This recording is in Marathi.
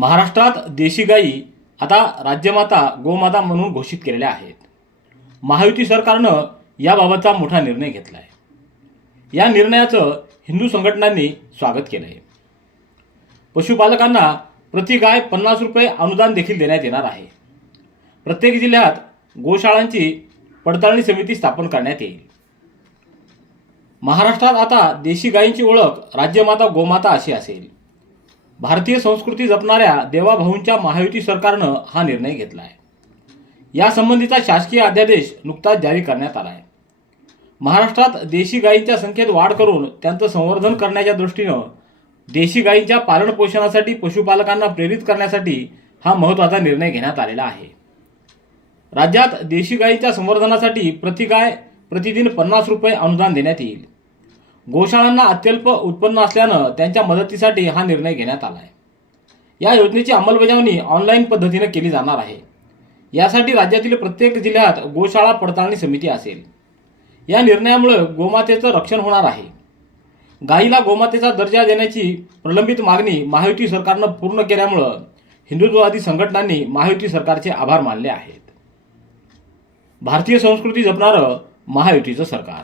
महाराष्ट्रात देशी गायी आता राज्यमाता गोमाता म्हणून घोषित केलेल्या आहेत. महायुती सरकारनं याबाबतचा मोठा निर्णय घेतला आहे या निर्णयाचं हिंदू संघटनांनी स्वागत केलं आहे पशुपालकांना प्रति गाय पन्नास रुपये अनुदान देखील देण्यात येणार आहे. प्रत्येक जिल्ह्यात गोशाळांची पडताळणी समिती स्थापन करण्यात येईल. महाराष्ट्रात आता देशी गायींची ओळख राज्यमाता गोमाता अशी असेल. भारतीय संस्कृती जपणाऱ्या देवाभाऊंच्या महायुती सरकारनं हा निर्णय घेतला आहे. यासंबंधीचा शासकीय अध्यादेश नुकताच जारी करण्यात आला आहे. महाराष्ट्रात देशी गायींच्या संख्येत वाढ करून त्यांचं संवर्धन करण्याच्या दृष्टीनं देशी गायींच्या पालनपोषणासाठी पशुपालकांना प्रेरित करण्यासाठी हा महत्त्वाचा निर्णय घेण्यात आलेला आहे. राज्यात देशी गायींच्या संवर्धनासाठी प्रति गाय प्रतिदिन पन्नास रुपये अनुदान देण्यात येईल. गोशाळांना अत्यल्प उत्पन्न असल्यानं त्यांच्या मदतीसाठी हा निर्णय घेण्यात आला आहे या योजनेची अंमलबजावणी ऑनलाईन पद्धतीनं केली जाणार आहे. यासाठी राज्यातील प्रत्येक जिल्ह्यात गोशाळा पडताळणी समिती असेल. या निर्णयामुळे गोमातेचं रक्षण होणार आहे. गाईला गोमातेचा दर्जा देण्याची प्रलंबित मागणी महायुती सरकारनं पूर्ण केल्यामुळं हिंदुत्ववादी संघटनांनी महायुती सरकारचे आभार मानले आहेत. भारतीय संस्कृती जपणारं महायुतीचं सरकार.